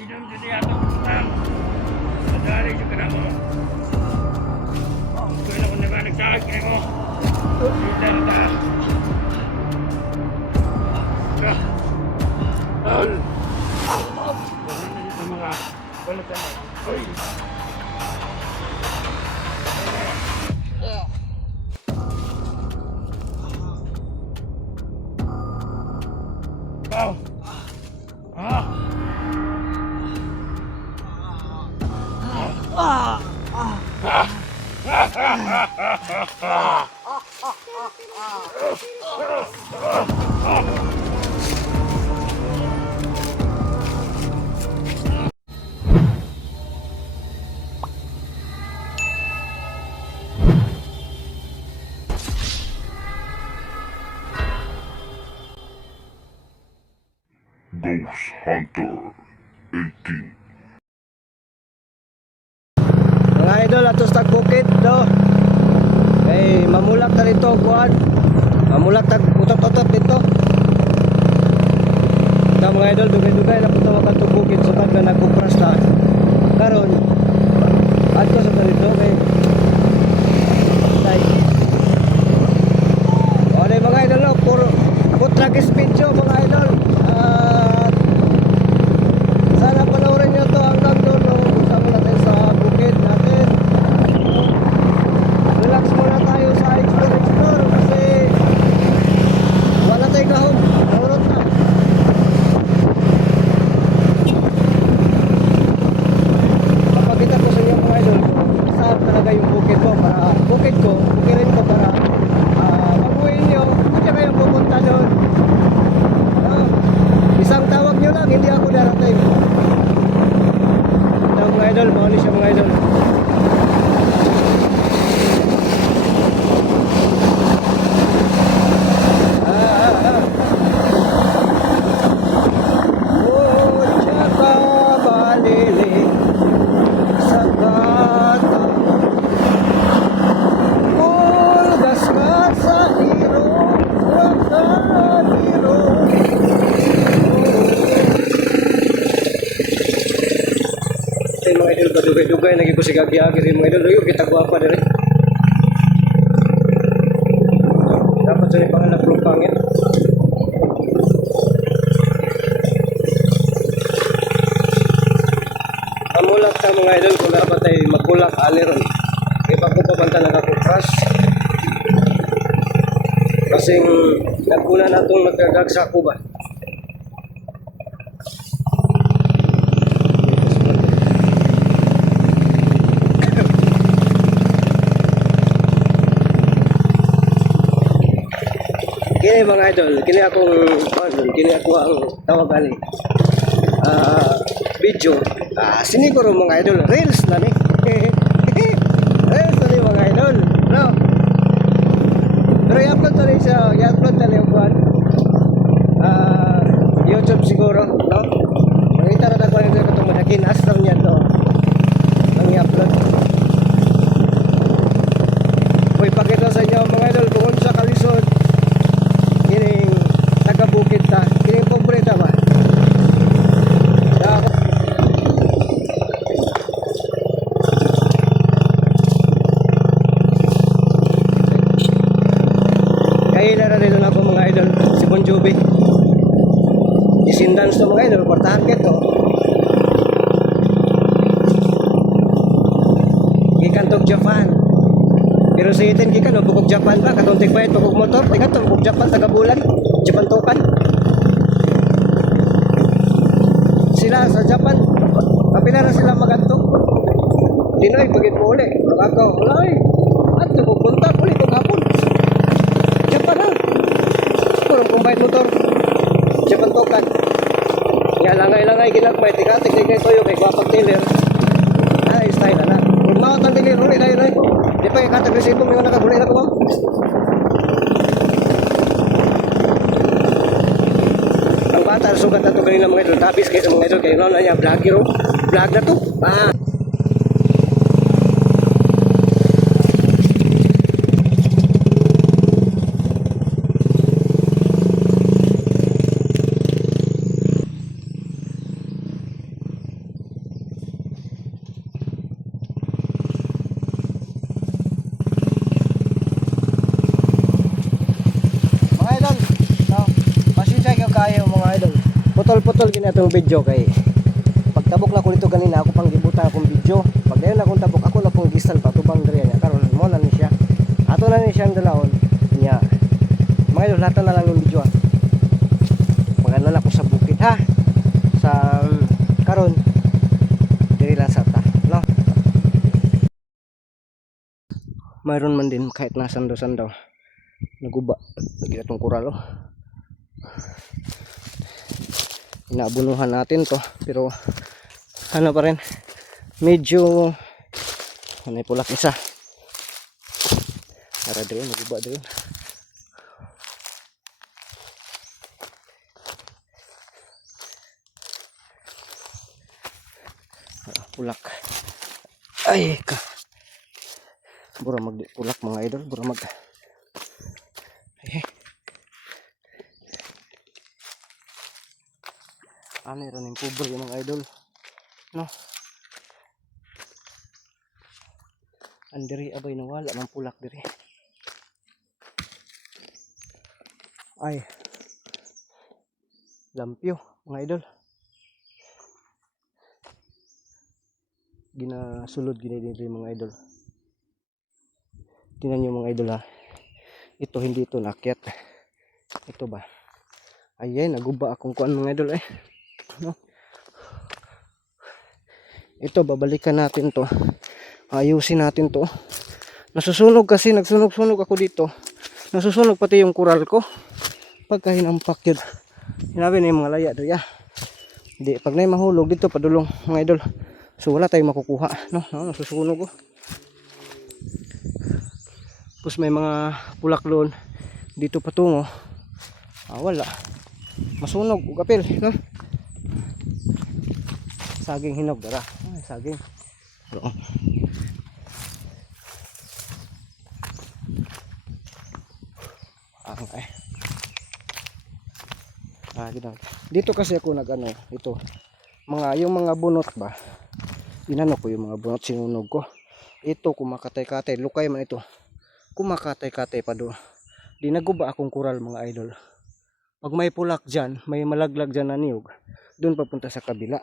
Idong dyan yato kutang. Madali siya ka na mo. Kaya na kung naman nagsahag ka mo. Kita na ta. Al! Kasi na dito mga balatan na. Uy! Wow! Ah! Ghost Hunter 18. Mga idol, atos tagbukid do. Kay mamulak ta dito kuan. Mamulak tag utot-utot dito. Ito mga idol, dugay-dugay na punta makatubukid sukad na nagkupras ta. Karon adto sa dito kay tay. Ore mga idol, no, puro putragis video mga idol. Sana panoorin nyo to hanggang dulo. Sama natin sa bukid natin. Relax muna tayo sa explore kasi wala tayong kahon. Naurot na. Papakita ko sa inyo mga idol kung saan talaga yung bukid ko para bukirin ko para pag-uwiin nyo kung siya kayong pupunta doon. Isang tawag nyo lang, hindi ako darating. Ito mga idol, bawali siya mga idol. Tsaka balili sa gata Pulgas ka sa hiro, hiro. Mga idol, badugay-dugay lagi ko si gagi-agi rin mga idol. Yung kita guwapa din eh. Dapat sa rin panganak lupangin. Mamulak ka mga idol kung dapat ay magulak aliron. Kaya pag ko pabanta na ako crush. Kasing nagkuna na itong nagkagagsa ko ba. Kini mga idol, kini ako ang tawagan ni video. Siniguro mga idol, reels na ni. Reels na ni mga idol. No. Pero i-upload na rin siya, i-upload na rin yung YouTube siguro, no? Makita na ako rin ito madakin asam niya to. Ang i-upload. May pakita sa inyo mga idol kung sa kalisod. Kining taga-bukid ta. Kining pobre ta ba? Kaya na rin ako mga idol. Si Bon Jovi. Isindans to mga idol. Portahan kito. Gikantog Japan. Pero sa itin gikan no bukog Japan ba katuntik bayad bukog motor tika to bukog Japan taga bulan Japan tokan sila sa Japan kapila na sila maganto Dinoy pagit mo uli ako ulay at pupunta uli kung hapon Japan na kurang kung bayad motor Japan tokan ya langay ginagmay tika tikay toyo kay guwapag dealer ay style na kung mawat ang dealer uli kayo rin di pa yung katagresipong yung nakagulay na ko mo. Ang bata, sugat na ito kanina mga idol. Tapis kayo sa mga idol. Kayo na niya, vlog hero. Vlog na to. putol-putol gina itong video kay pagtabok na ko dito ganina ako pang gibutan akong video. Pag dayon akong tabok ako na pong gisal patubang diri niya karon mo na ni siya. Ato na ni siya ang dalawon niya. Mga idol lahat na lang yung video. Maganda na ko sa bukid ha. Sa karon diri lang sa ta, no? Mayroon man din kahit na sandaw-sandaw. Naguba lagi itong kural oh. Inaabunuhan natin to pero ano pa rin medyo ano pulak isa para din naguba din pulak ay ka bura mag pulak mga idol bura mag ay ano rin yung pobre yung mga idol no andiri abay nawala ng pulak diri ay lampyo mga idol ginasulod gini diri mga idol tingnan nyo mga idol ha ito hindi ito nakyat ito ba ayan naguba akong kuan mga idol no? Ito babalikan natin to ayusin natin to nasusunog kasi nagsunog-sunog ako dito nasusunog pati yung kural ko pagka hinampak yun hinabi na yung mga laya doon di pag na mahulog dito padulong mga idol so wala tayong makukuha no nasusunog oh. Tapos may mga pulak doon dito patungo wala masunog ugapil no saging hinog dara saging oo dito kasi ako nagano ito yung mga bunot ba inano ko yung mga bunot sinunog ko ito kumakatay-katay lukay man ito kumakatay-katay pa doon di naguba akong kural mga idol pag may pulak dyan may malaglag dyan na niyog doon papunta sa kabila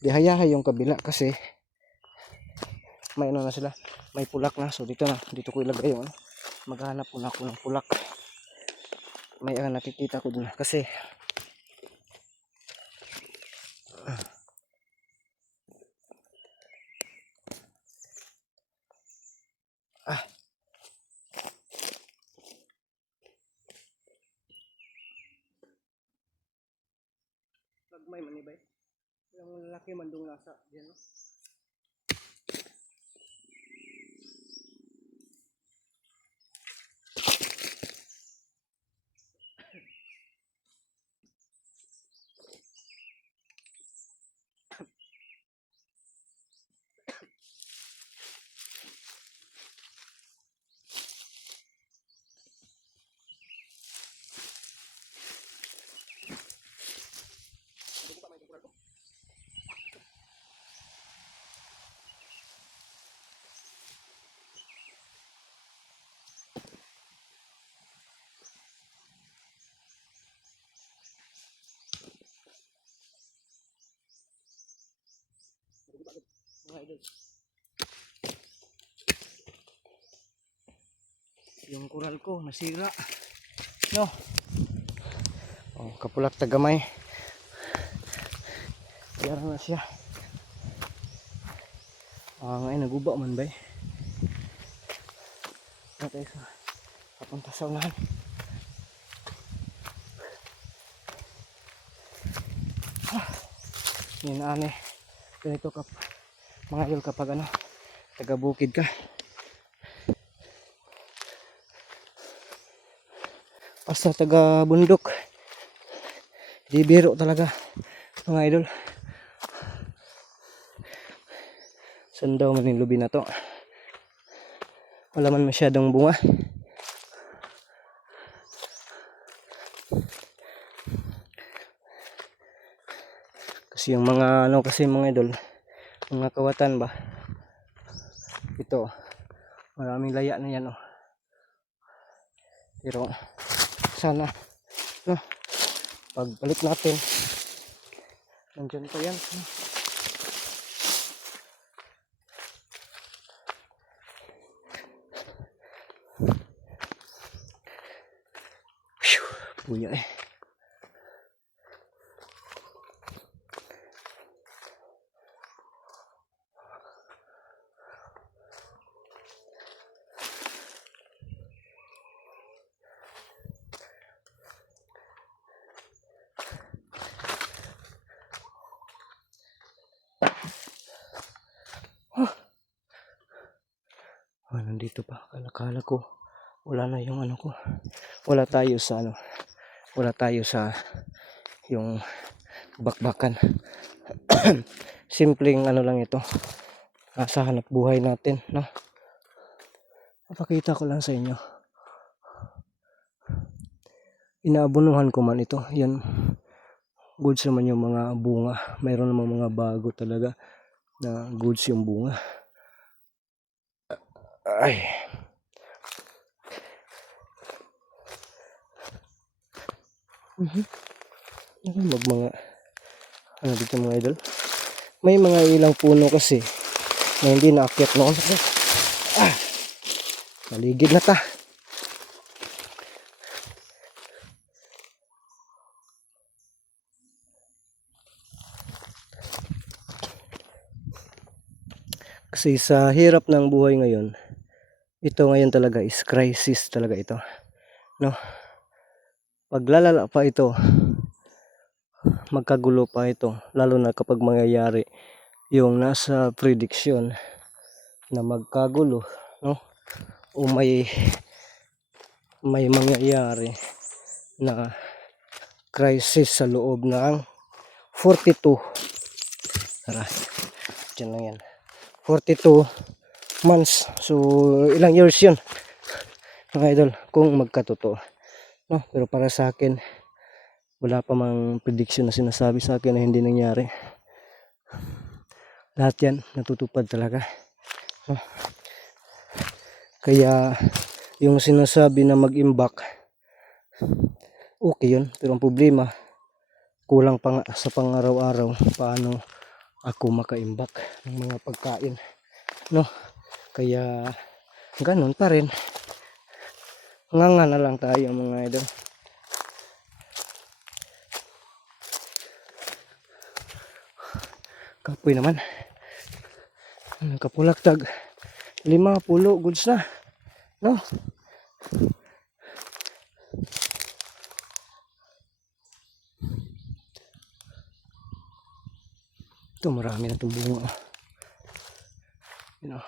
di hayahay yung kabila kasi may ano na sila may pulak na so dito ko ilagay yung maghanap po na ako ng pulak may nakikita ko dun kasi may manibay yung lalaki mandong nasa yan no yung kural ko nasira no kapulak tagamay yara na siya ngayon naguba man bay natay sa papunta sa unahan yun ane ganito mga idol kapag taga bukid ka basta taga bundok di biro talaga mga idol saan daw man yung lubi na to wala man masyadong bunga kasi yung mga kasi mga idol mga kawatan ba ito maraming laya na yan pero sana no pagbalik natin Nandyan pa yan. Phew, puya eh. Oh, nandito pa. Akala ko wala na yung ano ko. Wala tayo sa ano. Wala tayo sa yung bakbakan. Simpleng ano lang ito. Sa hanap buhay natin, no? Papakita ko lang sa inyo. Inaabunuhan ko man ito. Yan. Goods naman yung mga bunga. Mayroon namang mga bago talaga na goods yung bunga. Ay. Mga ano dito mga idol. May mga ilang puno kasi na hindi naakyat noon. Maligid na ta. Kasi sa hirap ng buhay ngayon, ito ngayon talaga is crisis talaga ito. No? Paglalala pa ito, magkagulo pa ito, lalo na kapag mangyayari yung nasa prediction na magkagulo, no? O may mangyayari na crisis sa loob ng 42. Tara, dyan lang yan. 42 months. So, ilang years yun, mga idol, kung magkatotoo. No? Pero para sa akin, wala pa mang prediction na sinasabi sa akin na hindi nangyari. Lahat yan natutupad talaga. No? Kaya, yung sinasabi na mag-imbak, okay yun. Pero ang problema, kulang pa nga sa pang-araw-araw paano ako makaimbak ng mga pagkain, no? Kaya ganun pa rin, nganga na lang tayo mga idol. Kapoy naman, kapulaktag 50 goods na, no? Ito marami na itong bunga. You know,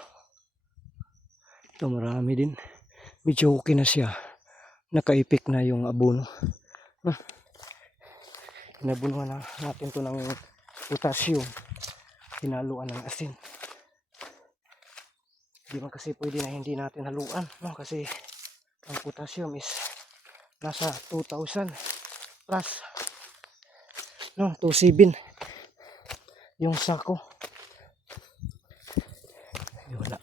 ito marami din. Medyo okay na siya. Nakaipik na yung abono. Inabunuhan na natin ito ng potassium. Hinaluan ng asin. Di man kasi pwede na hindi natin haluan. No? Kasi ang potassium is nasa 2,000 plus. No, 2,700. Yung sako. Ay, wala.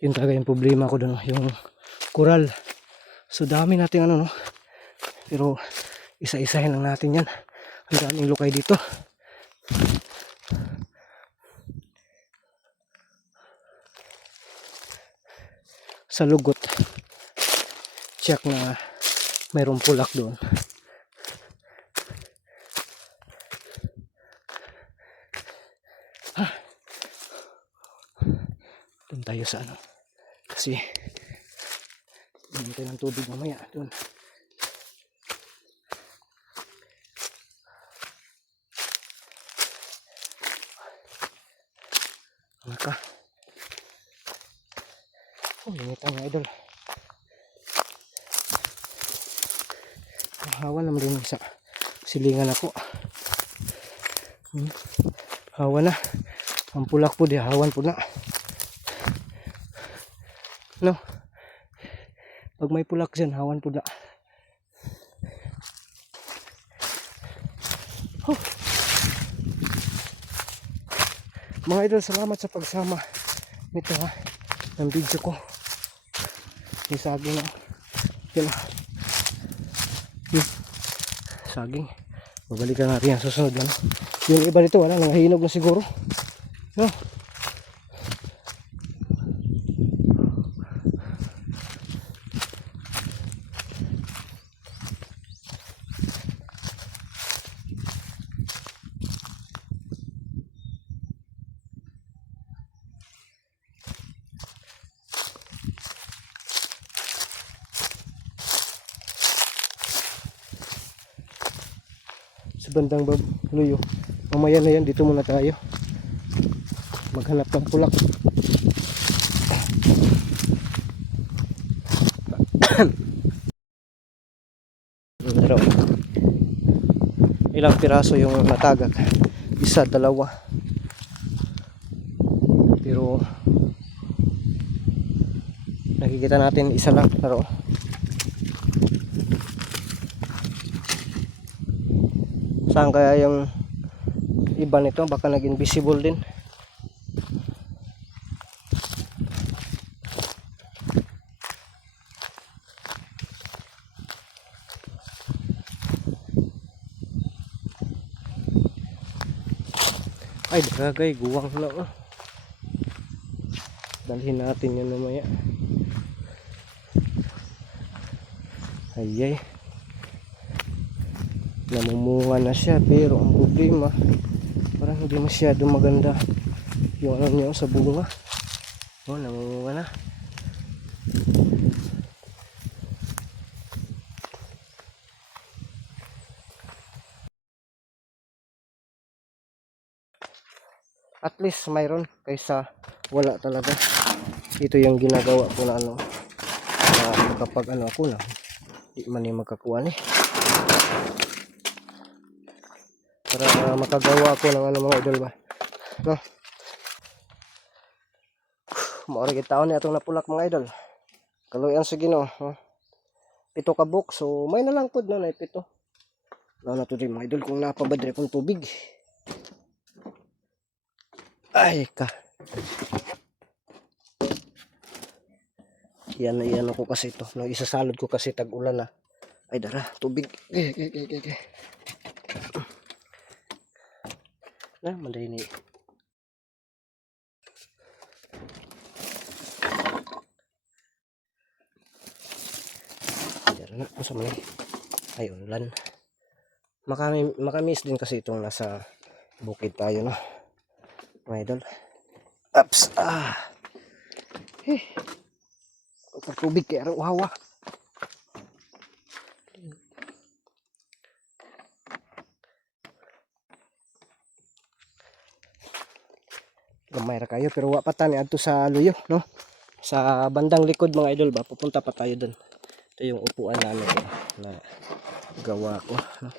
Yun talaga yung problema ko doon, yung coral. So dami nating ano, no? Pero isa-isahin lang natin yan. Ang daming lukay dito. Sa lugot, check na mayroong pulak doon. Doon tayo sa ano. Kasi tayo ng tubig mamaya doon. Maka. Init ang idol. Hawa naman rin sa silingan ako. Hawa na. Ang pulak po di hawan po na. No. Pag may pulak dyan, hawan po na. Mga idol, salamat sa pagsama nito ha, ng video ko. May sabi na. Yun, saging. Babalikan natin ang susunod na. Yung iba dito wala, nangahinog na siguro. No? Sa bandang luyo. Mamaya na yan, dito muna tayo maghanap ng pulak. Pero ilang piraso yung natagak? Isa, dalawa. Pero nakikita natin isa lang. Pero saan kaya yung iba nito? Baka nag-invisible din. Ay, dragay, guwang na. Dalhin natin yun namaya. Ayay. Namumunga na siya, pero ang problema parang hindi masyado maganda yung ano niya sa bunga. Oh, namumunga na. At least mayroon kaysa wala talaga. Ito yung ginagawa ko na ano, kapag ano ako na di man yung magkakuha ni, para makagawa ako ng ano mga idol ba, no? Maori kita ni atong napulak mga idol. Kaluyan sa Ginoo, no? Pito ka book, so may na lang pod na pito. Na to din mga idol kung napabadre kong tubig. Ay ka. Yan ako kasi ito. No, isasalod ko kasi tag-ulan na. Ay dara, tubig. Na, manday ni. Dara na, masa man. Ay ulan. Makamis din kasi itong nasa bukid tayo, no. Mga idol. Ups. Tubig kaya araw hawa. Gamay ra kayo pero wa pa tani adto sa luyo, no? Sa bandang likod mga idol ba, pupunta pa tayo doon. Ito yung upuan namin na gawa ko, no?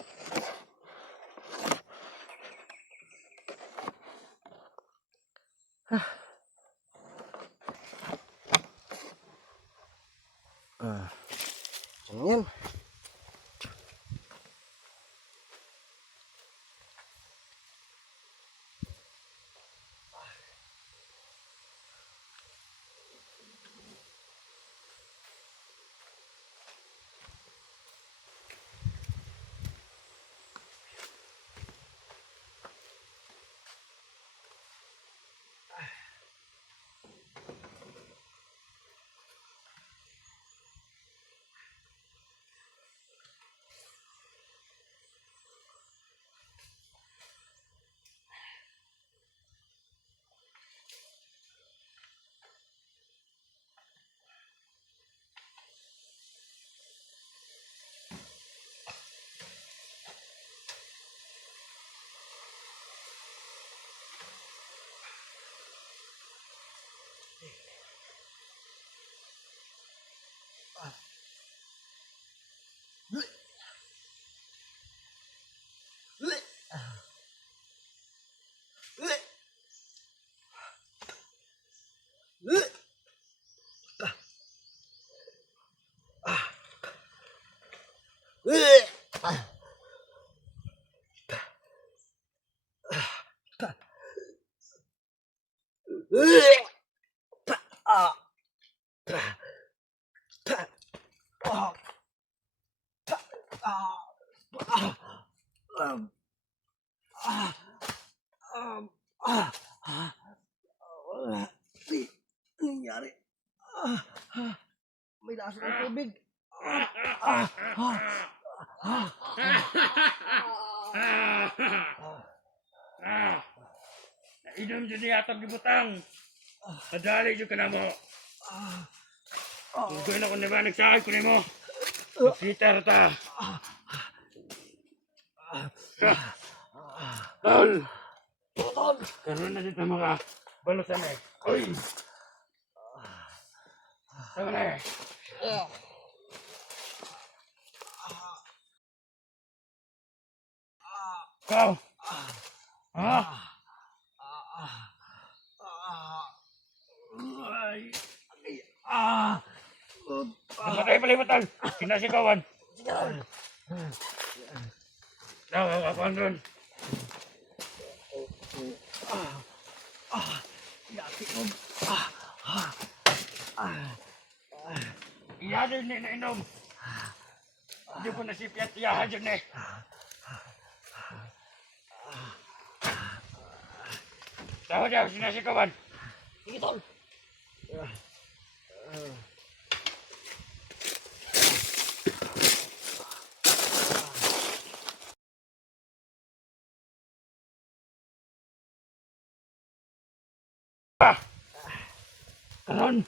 Yan. Wala. Di, nangyari. May laso ng tubig. Nainom dyan niya atong gibutang. Nadali dyan ka na mo. Kung gawin ako na ba nagsahay ko na mo. Magkita rata. Tol! Karoon na dito mga balusan eh. Uy! Saan na eh? Ikaw! Ha? Matay palimutan! Sinasikawan! Ako andun! Iya din ni nainom! Hindi ko nasipyat iyahan dyan eh! Tawa niya, sinasikawan! Sige, tol. Karon!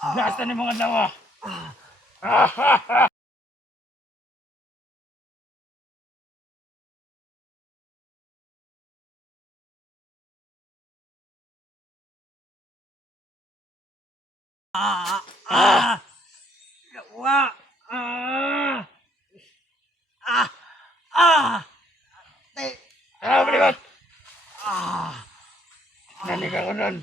Gasta ni mga lawa! Wa. Te. Ah, balikat! Nanig ako nun!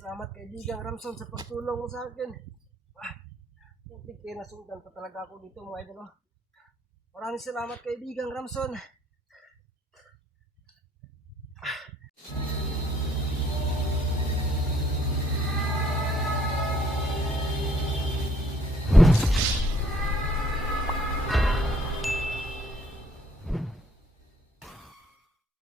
Salamat kaibigang Ramson sa pagtulong mo sa akin. Hindi kayo nasundan pa talaga ako dito mga idol. Maraming salamat kaibigang Ramson.